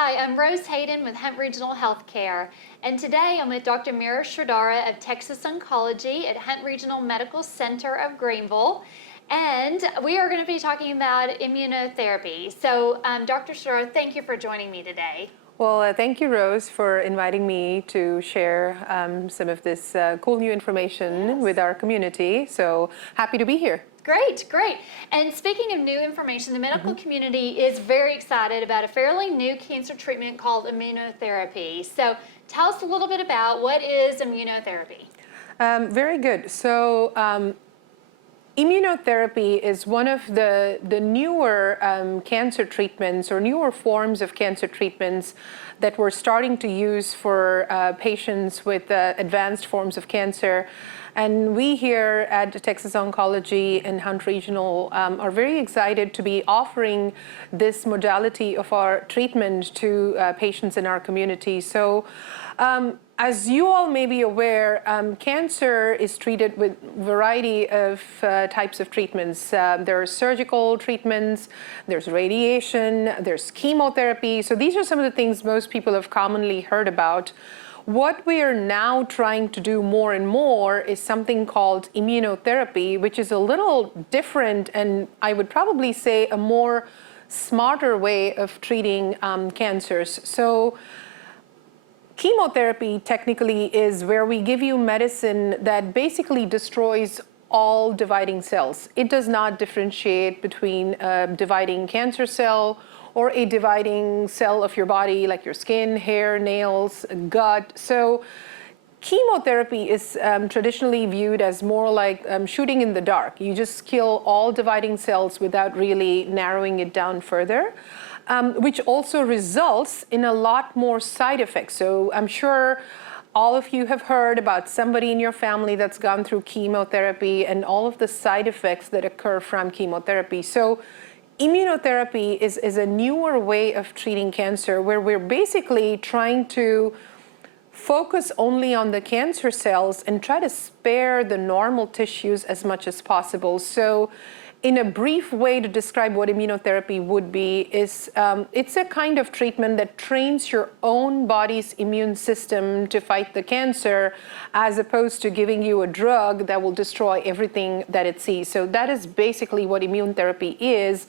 Hi, I'm Rose Hayden with Hunt Regional Healthcare, and today I'm with Dr. Meera Shreedhara of Texas Oncology at Hunt Regional Medical Center of Greenville, and we are going to be talking about immunotherapy. So, Dr. Shreedhara, thank you for joining me today. Well, thank you, Rose, for inviting me to share some of this cool new information with our community. So happy to be here. Great, great. And speaking of new information, the medical community is very excited about a fairly new cancer treatment called immunotherapy. So tell us a little bit about what is immunotherapy. Very good. So immunotherapy is one of the newer cancer treatments or newer forms of cancer treatments that we're starting to use for patients with advanced forms of cancer. And we here at Texas Oncology and Hunt Regional are very excited to be offering this modality of our treatment to patients in our community. So as you all may be aware, cancer is treated with a variety of types of treatments. There are surgical treatments, there's radiation, there's chemotherapy. So these are some of the things most people have commonly heard about. What we are now trying to do more and more is something called immunotherapy, which is a little different and I would probably say a more smarter way of treating cancers. So chemotherapy technically is where we give you medicine that basically destroys all dividing cells. It does not differentiate between a dividing cancer cell or a dividing cell of your body, like your skin, hair, nails, gut. So chemotherapy is traditionally viewed as more like shooting in the dark. You just kill all dividing cells without really narrowing it down further, which also results in a lot more side effects. So I'm sure all of you have heard about somebody in your family that's gone through chemotherapy and all of the side effects that occur from chemotherapy. So immunotherapy is a newer way of treating cancer where we're basically trying to focus only on the cancer cells and try to spare the normal tissues as much as possible. So in a brief way to describe what immunotherapy would be is it's a kind of treatment that trains your own body's immune system to fight the cancer as opposed to giving you a drug that will destroy everything that it sees. So that is basically what immunotherapy is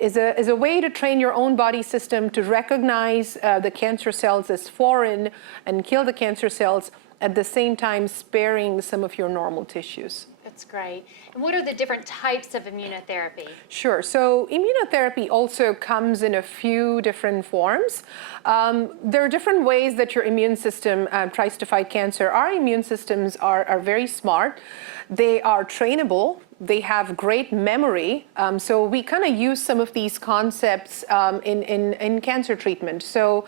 a way to train your own body system to recognize the cancer cells as foreign and kill the cancer cells, at the same time sparing some of your normal tissues. That's great. And what are the different types of immunotherapy? Sure. So immunotherapy also comes in a few different forms. There are different ways that your immune system tries to fight cancer. Our immune systems are very smart. They are trainable. They have great memory. So we kind of use some of these concepts in cancer treatment. So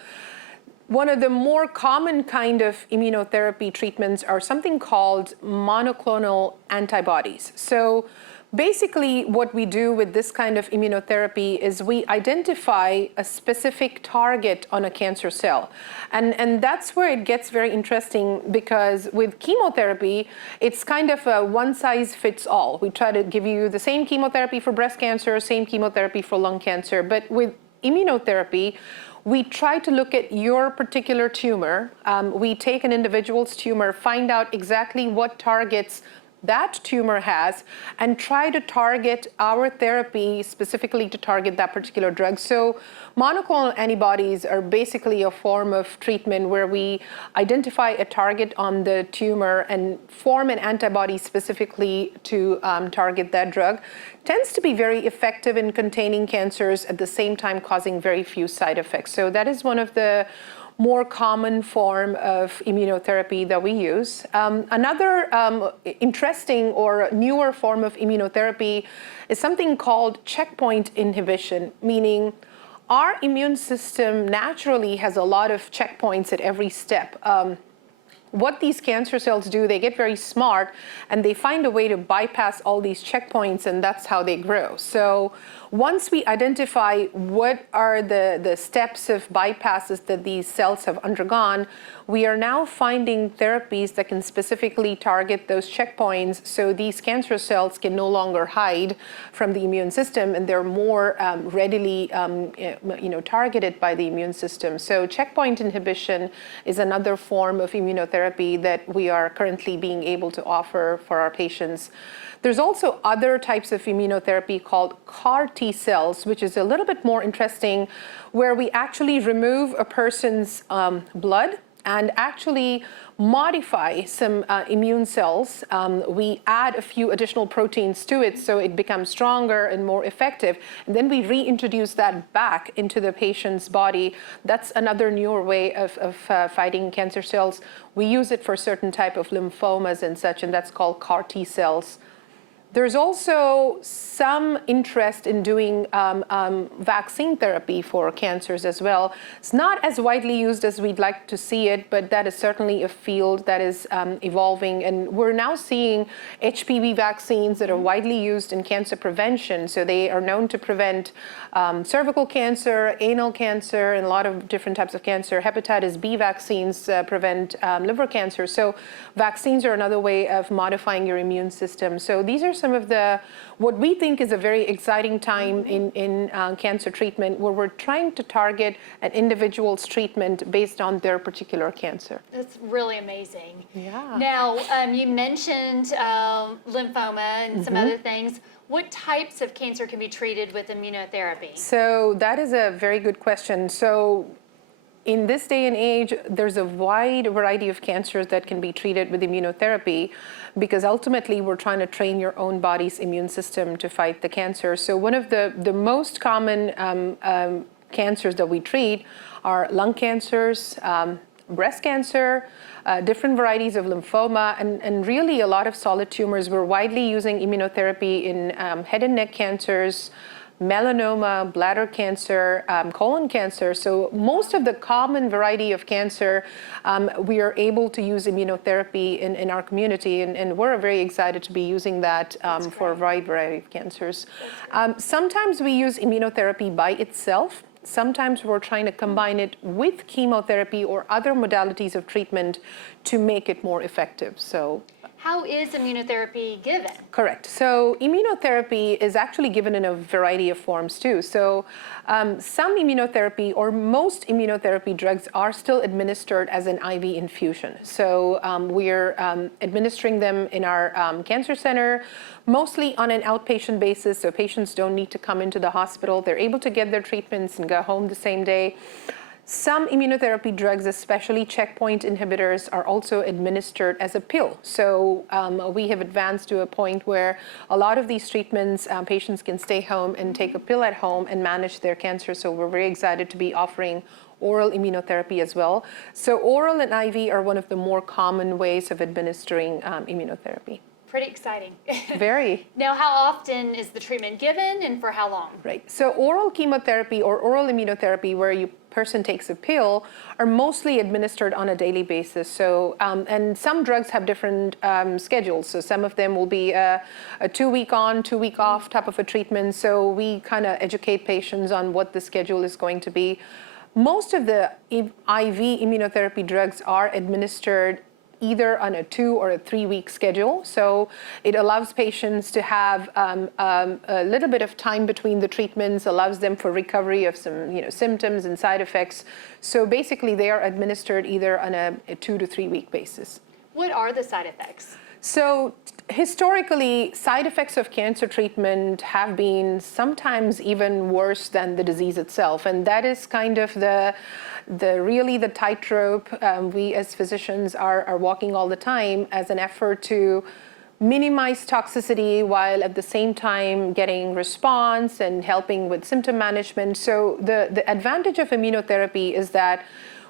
one of the more common kind of immunotherapy treatments are something called monoclonal antibodies. So basically what we do with this kind of immunotherapy is we identify a specific target on a cancer cell. And that's where it gets very interesting, because with chemotherapy, it's kind of a one size fits all. We try to give you the same chemotherapy for breast cancer, same chemotherapy for lung cancer. But with immunotherapy, we try to look at your particular tumor. We take an individual's tumor, find out exactly what targets that tumor has, and try to target our therapy specifically to target that particular drug. So monoclonal antibodies are basically a form of treatment where we identify a target on the tumor and form an antibody specifically to target that drug. Tends to be very effective in containing cancers, at the same time causing very few side effects. So that is one of the more common form of immunotherapy that we use. Another interesting or newer form of immunotherapy is something called checkpoint inhibition, meaning our immune system naturally has a lot of checkpoints at every step. What these cancer cells do, they get very smart and they find a way to bypass all these checkpoints, and that's how they grow. So once we identify what are the steps of bypasses that these cells have undergone, we are now finding therapies that can specifically target those checkpoints so these cancer cells can no longer hide from the immune system and they're more readily targeted by the immune system. So checkpoint inhibition is another form of immunotherapy that we are currently being able to offer for our patients. There's also other types of immunotherapy called CAR T cells, which is a little bit more interesting, where we actually remove a person's blood and actually modify some immune cells. We add a few additional proteins to it so it becomes stronger and more effective. And then we reintroduce that back into the patient's body. That's another newer way of fighting cancer cells. We use it for certain type of lymphomas and such, and that's called CAR T cells. There's also some interest in doing vaccine therapy for cancers as well. It's not as widely used as we'd like to see it, but that is certainly a field that is evolving. And we're now seeing HPV vaccines that are widely used in cancer prevention. So they are known to prevent cervical cancer, anal cancer, and a lot of different types of cancer. Hepatitis B vaccines prevent liver cancer. So vaccines are another way of modifying your immune system. So these are some of what we think is a very exciting time in cancer treatment, where we're trying to target an individual's treatment based on their particular cancer. That's really amazing. Yeah. Now, you mentioned lymphoma and some other things. What types of cancer can be treated with immunotherapy? So that is a very good question. So in this day and age, there's a wide variety of cancers that can be treated with immunotherapy, because ultimately we're trying to train your own body's immune system to fight the cancer. So one of the most common cancers that we treat are lung cancers, breast cancer, different varieties of lymphoma, and really a lot of solid tumors. We're widely using immunotherapy in head and neck cancers, melanoma, bladder cancer, colon cancer. So most of the common variety of cancer, we are able to use immunotherapy in our community, and we're very excited to be using that for a wide variety of cancers. Sometimes we use immunotherapy by itself. Sometimes we're trying to combine it with chemotherapy or other modalities of treatment to make it more effective. So how is immunotherapy given? Correct. So immunotherapy is actually given in a variety of forms too. So some immunotherapy, or most immunotherapy drugs, are still administered as an IV infusion. So we're administering them in our cancer center, mostly on an outpatient basis, so patients don't need to come into the hospital. They're able to get their treatments and go home the same day. Some immunotherapy drugs, especially checkpoint inhibitors, are also administered as a pill. So we have advanced to a point where a lot of these treatments, patients can stay home and take a pill at home and manage their cancer. So we're very excited to be offering oral immunotherapy as well. So oral and IV are one of the more common ways of administering immunotherapy. Pretty exciting. Very. Now, how often is the treatment given, and for how long? Right. So oral chemotherapy or oral immunotherapy, where you person takes a pill, are mostly administered on a daily basis. So, and some drugs have different schedules. So some of them will be a 2-week on, 2-week off type of a treatment. So we kind of educate patients on what the schedule is going to be. Most of the IV immunotherapy drugs are administered either on a 2 or a 3-week schedule. So it allows patients to have a little bit of time between the treatments, allows them for recovery of some symptoms and side effects. So basically they are administered either on a 2 to 3 week basis. What are the side effects? So historically, side effects of cancer treatment have been sometimes even worse than the disease itself. And that is kind of really the tightrope we as physicians are walking all the time, as an effort to minimize toxicity while at the same time getting response and helping with symptom management. So the advantage of immunotherapy is that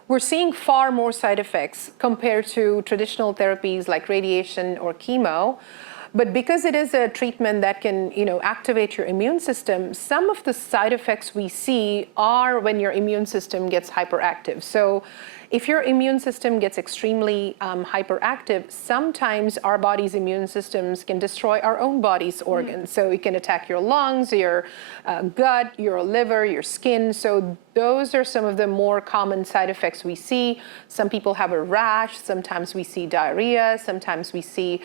we're seeing far more side effects compared to traditional therapies like radiation or chemo. But because it is a treatment that can, activate your immune system, some of the side effects we see are when your immune system gets hyperactive. So if your immune system gets extremely hyperactive, sometimes our body's immune systems can destroy our own body's organs. So it can attack your lungs, your gut, your liver, your skin. So those are some of the more common side effects we see. Some people have a rash, sometimes we see diarrhea, sometimes we see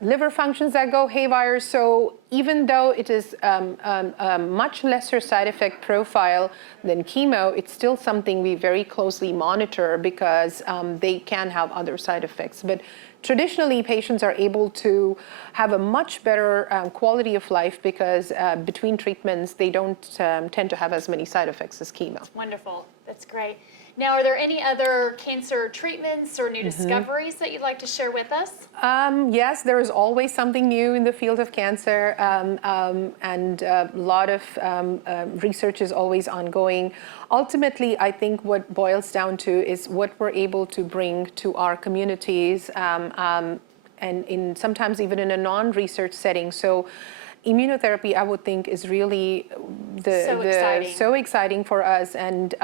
liver functions that go haywire. So even though it is a much lesser side effect profile than chemo, it's still something we very closely monitor because they can have other side effects. But traditionally, patients are able to have a much better quality of life because between treatments, they don't tend to have as many side effects as chemo. Wonderful. That's great. Now, are there any other cancer treatments or new discoveries that you'd like to share with us? Yes, there is always something new in the field of cancer, and a lot of research is always ongoing. Ultimately, I think what boils down to is what we're able to bring to our communities, and sometimes even in a non-research setting. So immunotherapy, I would think, is really so exciting for us, and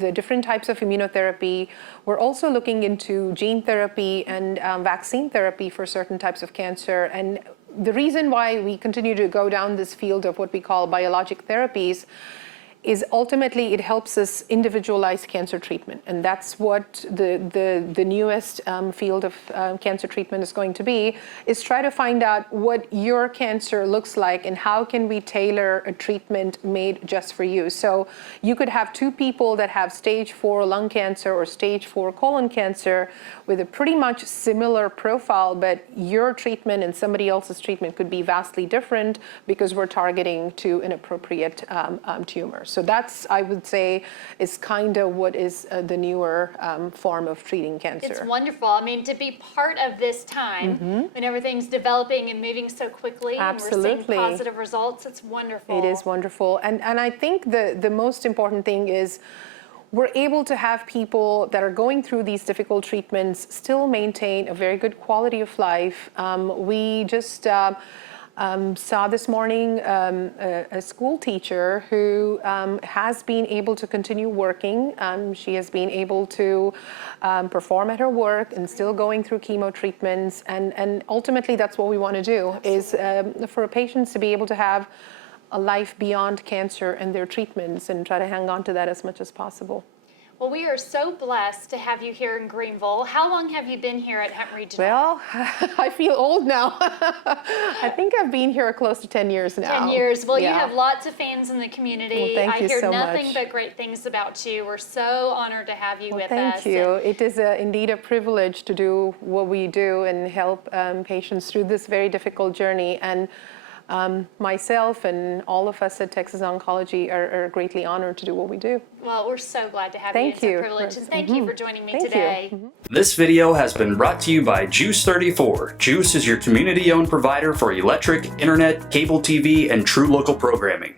the different types of immunotherapy. We're also looking into gene therapy and vaccine therapy for certain types of cancer. And the reason why we continue to go down this field of what we call biologic therapies is ultimately it helps us individualize cancer treatment. And that's what the newest field of cancer treatment is going to be, is try to find out what your cancer looks like and how can we tailor a treatment made just for you. So you could have two people that have stage 4 lung cancer or stage 4 colon cancer with a pretty much similar profile, but your treatment and somebody else's treatment could be vastly different because we're targeting to an appropriate tumor. So that's, I would say, is kind of what is the newer form of treating cancer. It's wonderful. I mean, to be part of this time when everything's developing and moving so quickly, Absolutely. And we're seeing positive results, it's wonderful. It is wonderful. And I think the most important thing is we're able to have people that are going through these difficult treatments still maintain a very good quality of life. We just saw this morning a school teacher who has been able to continue working. She has been able to perform at her work and still going through chemo treatments. And ultimately, that's what we want to do, is for patients to be able to have a life beyond cancer and their treatments and try to hang on to that as much as possible. Well, we are so blessed to have you here in Greenville. How long have you been here at Hunt Regional? Well, I feel old now. I think I've been here close to 10 years now. 10 years. Well, yeah. You have lots of fans in the community. Well, thank you I hear so nothing much. but great things about you. We're so honored to have you with us. Thank you. It is indeed a privilege to do what we do and help patients through this very difficult journey. And myself and all of us at Texas Oncology are greatly honored to do what we do. Well, we're so glad to have Thank you. It's you. a privilege. And thank you for joining me Thank today. you. This video has been brought to you by GEUS 34. GEUS is your community-owned provider for electric, internet, cable TV, and true local programming.